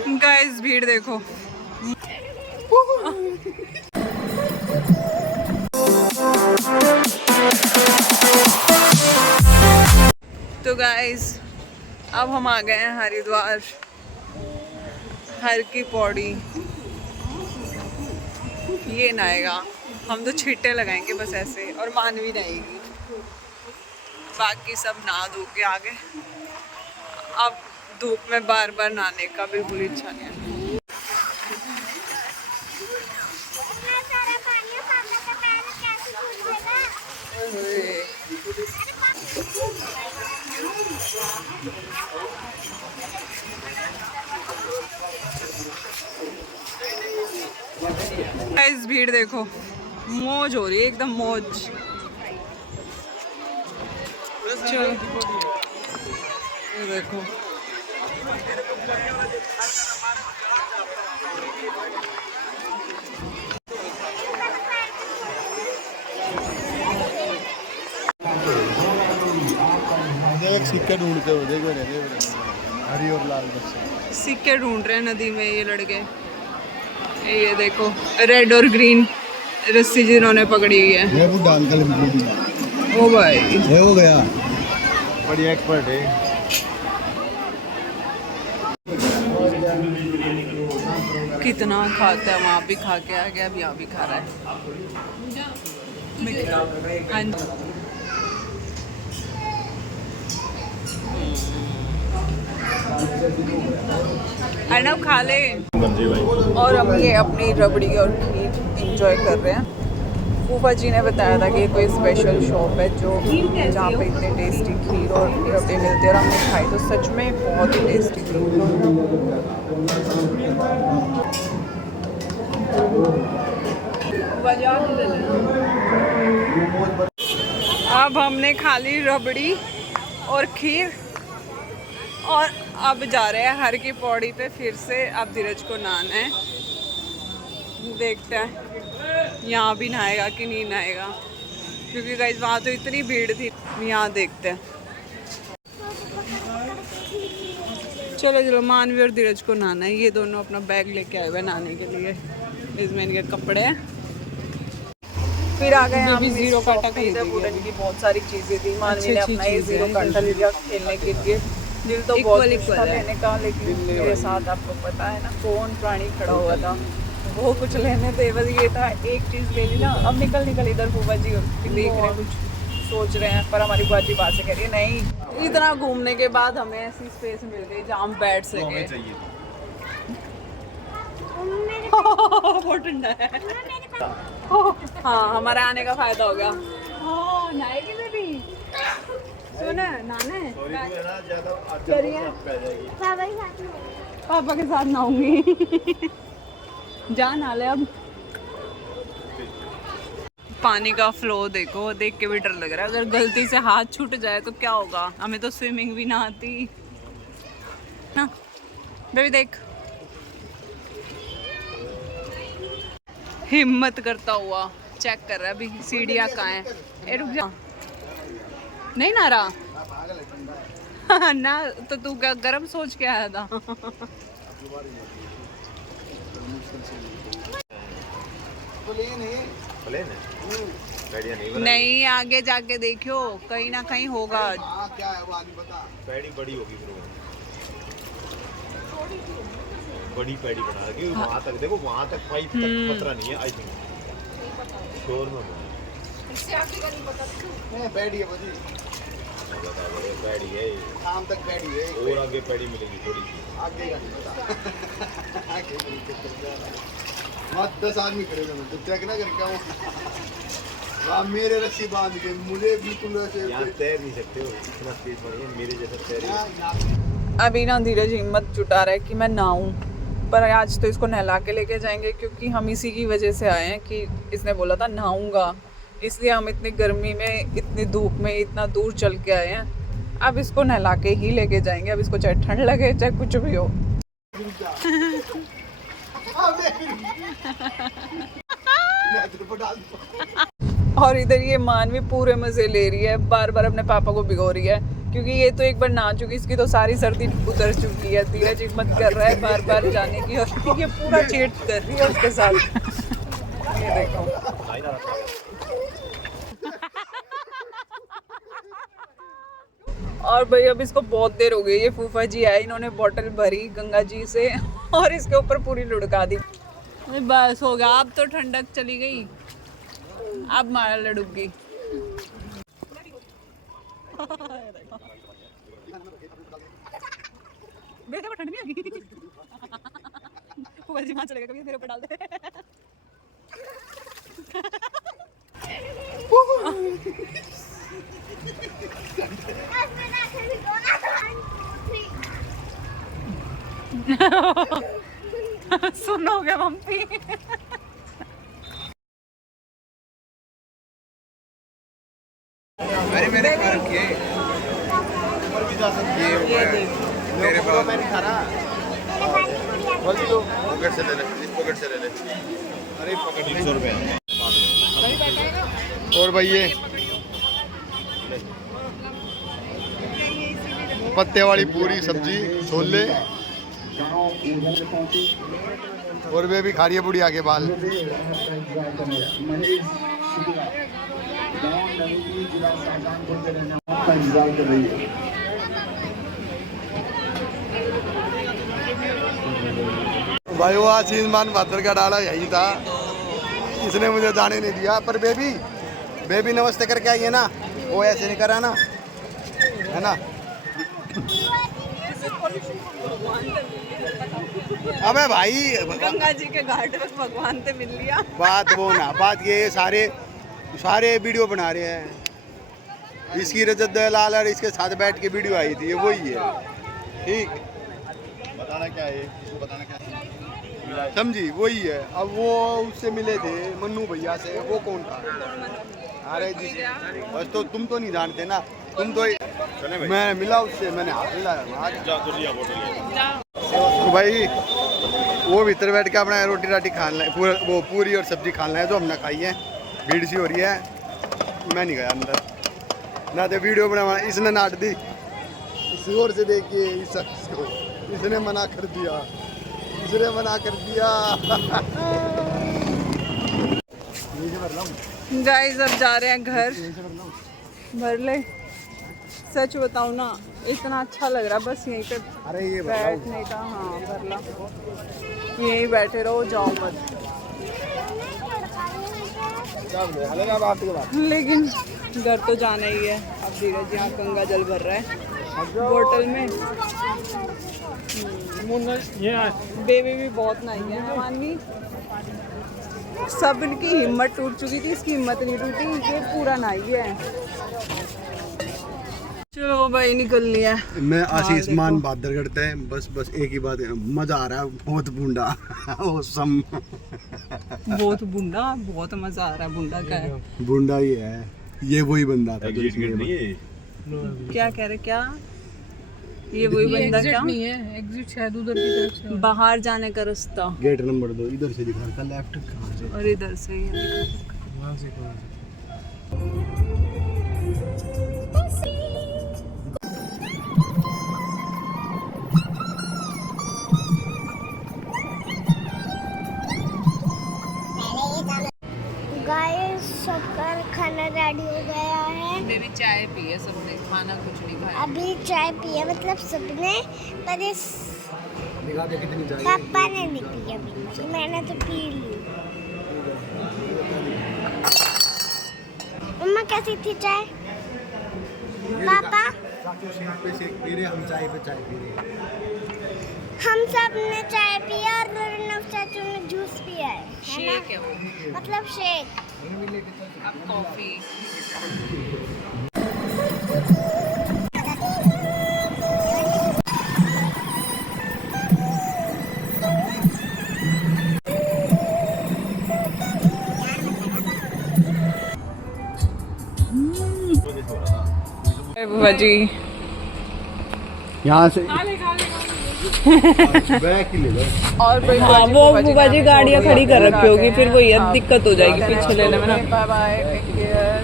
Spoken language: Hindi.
गाइस भीड़ देखो। तो गाइस अब हम आ गए हैं हरिद्वार, हर की पौड़ी। ये नहाएगा, हम तो छींटे लगाएंगे बस ऐसे, और मानवी नहाएगी, बाकी सब नहा धो के आ गए। अब धूप में बार बार नहाने का बिल्कुल इच्छा नहीं है। इस भीड़ देखो, मौज हो रही है एकदम मौज। चलो ये देखो, सिक्के ढूंढते हो, देखो हरी और लाल बच्चे सिक्के ढूंढ रहे हैं नदी में ये लड़के। ये देखो रेड और ग्रीन रस्सी जिन्होंने पकड़ी हुई है। ये वो डाल कर ओ भाई ये हो गया, बड़ी एक्सपर्ट है। कितना खाता है, वहाँ भी खा के आ गया, अब यहाँ भी खा रहा है। हाँ जी। अर्नव खा ले। और हम ये अपनी रबड़ी और खीर इंजॉय कर रहे हैं। फूफा जी ने बताया था कि कोई स्पेशल शॉप है जो जहाँ पे इतने टेस्टी खीर और रबड़ी मिलती है, और हमने खाई तो सच में बहुत ही टेस्टी थी। अब हमने खा ली रबड़ी और खीर, और अब जा रहे हैं हर की पौड़ी पे फिर से। अब धीरज को नहाना है, देखते हैं यहाँ भी नहाएगा कि नहीं नहाएगा, क्योंकि गाइस वहाँ तो इतनी भीड़ थी। यहाँ देखते हैं। चलो चलो, मानवी और धीरज को नहाना है। ये दोनों अपना बैग लेके आए हुए नहाने के लिए, इसमें इनके कपड़े हैं। फिर आ गए हम जीरो कांटा खरीदे, वुडन की बहुत सारी चीजें थी। मानवी ने अपना ये जीरो कांटा लिया खेलने के लिए। दिल तो बहुत था लेने का, लेकिन मेरे साथ आपको पता है ना कौन प्राणी खड़ा हुआ था, वो कुछ लेने थे। बस ये था, एक चीज़ ले ली ना, अब निकल इधर। फूफा जी देख रहे हैं, कुछ सोच रहे हैं, पर हमारी बुआ जी बात से कह रही है नहीं। इतना घूमने के बाद हमें ऐसी स्पेस मिल गई जहाँ हम बैठ सके। बहुत ठंडा है। हाँ, हमारे आने का फायदा हो गया। नहाएगी बेबी, सुना नाना पापा के साथ नहाऊंगी। जा नहा ले अब। पानी का फ्लो देखो, देख के भी डर लग रहा है। अगर गलती से हाथ छूट जाए तो क्या होगा। हमें तो स्विमिंग भी ना आती ना। बेबी देख, हिम्मत करता हुआ चेक कर रहा है अभी सीढ़ियाँ कहाँ हैं। ए रुक जा, नहीं ना रहा ना तो तू क्या गरम सोच के आया था। नहीं, आगे जाके देखियो, कहीं ना कहीं होगा। क्या है वो आगे बता। पैड़ी बड़ी होगी बड़ी पैड़ी बना के वहाँ तक देखो, वहाँ तक पाइप तक खतरा नहीं है। आई थिंक शोर में इससे आगे का नहीं पता। पैड़ी है बड़ी, पैड़ी है, शाम तक पैड़ी है, और आगे पैड़ी मिलेगी थोड़ी सी आगे का नहीं पता। आगे मत 10 आदमी खड़े हैं, तो चेक ना कर क्या हो। मेरे रस्सी बांध के मुझे बिल्कुल ऐसे यहाँ तैर नहीं सकते हो, इतना तेज पानी है, मेरे जैसा तैर। अभी ना धीरज हिम्मत जुटा रहा है कि मैं नहाऊं, पर आज तो इसको नहला के लेके जाएंगे, क्योंकि हम इसी की वजह से आए हैं कि इसने बोला था नहाऊंगा, इसलिए हम इतनी गर्मी में, इतनी धूप में, इतना दूर चल के आए हैं। अब इसको नहला के ही लेके जाएंगे। अब इसको चाहे ठंड लगे चाहे कुछ भी हो। और इधर ये मानवी पूरे मजे ले रही है, बार बार अपने पापा को भिगो रही है क्योंकि ये तो एक बार नहा चुकी, इसकी तो सारी सर्दी उतर चुकी है। धीरज हिम्मत कर रहा है बार बार जाने की और ये पूरा चेट कर रही है उसके साथ। ये देखो और भाई अब इसको बहुत देर हो गई है। फूफा जी आए, इन्होंने बोतल भरी गंगा जी से और इसके ऊपर पूरी लुढ़का दी। बस हो गया, अब तो ठंडक चली गई, अब मारा लड़ूगी। बेटा ठंड नहीं लगी। फूफा जी वहाँ चलेगा, कभी मेरे ऊपर डाल दे। सुनोगे मम्मी? मेरे पैर किए ऊपर भी जा सकती है। ये देख मेरे पास मैं नहीं खा रहा। बोल दो पॉकेट से ले ले, इस पॉकेट से ले ले। अरे पॉकेट 300 रुपए और भाई ये पत्ते वाली पूरी सब्जी छोले और वे भी खा रही है बुढ़िया के बाल। भाई वो आशीषमान भादर का डाला यही था, इसने मुझे जाने नहीं दिया। पर बेबी नमस्ते करके आई है ना, वो ऐसे नहीं करा ना, है ना। अबे भाई गंगा जी के घाट में भगवान से मिल लिया। बात वो ना, बात ये सारे वीडियो बना रहे हैं। इसकी रजत दलाल और इसके साथ बैठ के वीडियो आई थी, ये वही है। ठीक बताना क्या है, इसको बताना क्या है, समझी? वही है। अब वो उससे मिले थे मन्नू भैया से, वो कौन था? अरे जी बस, तो तुम तो नहीं जानते ना, तुम तो मैं मिला उससे, मैंने हाथ मिलाया। तो भाई वो भीतर बैठ के अपना रोटी राटी खान लाए, वो पूरी और सब्जी खान लाए जो हमने खाई है। भीड़ सी हो रही है, मैं नहीं गया अंदर ना, तो वीडियो बना। इसने नाट दी, जोर से देखिए इस शख्स को, इसने मना कर दिया, इसने मना कर दिया। गाइस अब जा रहे हैं घर, भर ले। सच बताऊं ना, इतना अच्छा लग रहा, बस यहीं पे अरे ये बैठने का। हाँ भरला, यहीं बैठे रहो, जाओ मत। लेकिन घर तो जाना ही है। अब धीरज यहाँ गंगा जल भर रहा है बोतल में। बेबी भी बहुत नहाई है मानवी, सब इनकी हिम्मत टूट चुकी थी, इसकी हिम्मत नहीं टूटी, ये पूरा नहाई है। चलो भाई निकल लिया। मैं आशीषमान भादर करता है, बस एक ही बात है, मजा आ रहा है, बहुत बूंदा। ओसम बहुत बुंडा, बहुत मजा आ रहा है। बुंडा का है, बूंदा ही है, ये वही बंदा था जो क्या कह रहे, क्या ये वही बंदा? क्या नहीं है, एग्जिट शायद उधर की तरफ से बाहर जाने का रास्ता, गेट नंबर 2 इधर से दिखा था, लेफ्ट कहाँ से? और इधर से ही है। वहाँ से गाइस सबका खाना रेडी हो गया है। बेबी चाय पी है सबने, खाना कुछ नहीं खाया। अभी चाय पिया, मतलब सबने, पर इस दिखा दे कितनी चाहिए। पापा ने नहीं पिया अभी, मैंने तो पी ली। मम्मा कैसी थी चाय? पापा पे से पी रहे, हम चाय पे चाय पी रहे। हम सब ने चाय पिया और नव चाचू ने जूस पिया है ना? शेक है वो, मतलब शेक। अब कॉफी। बुआ जी यहाँ से बैक ही ले लो। और कोई वो बुआ जी गाड़ियाँ खड़ी कर रखी होगी, फिर वही अब दिक्कत हो जाएगी पीछे लेने में ना। Bye bye, take care.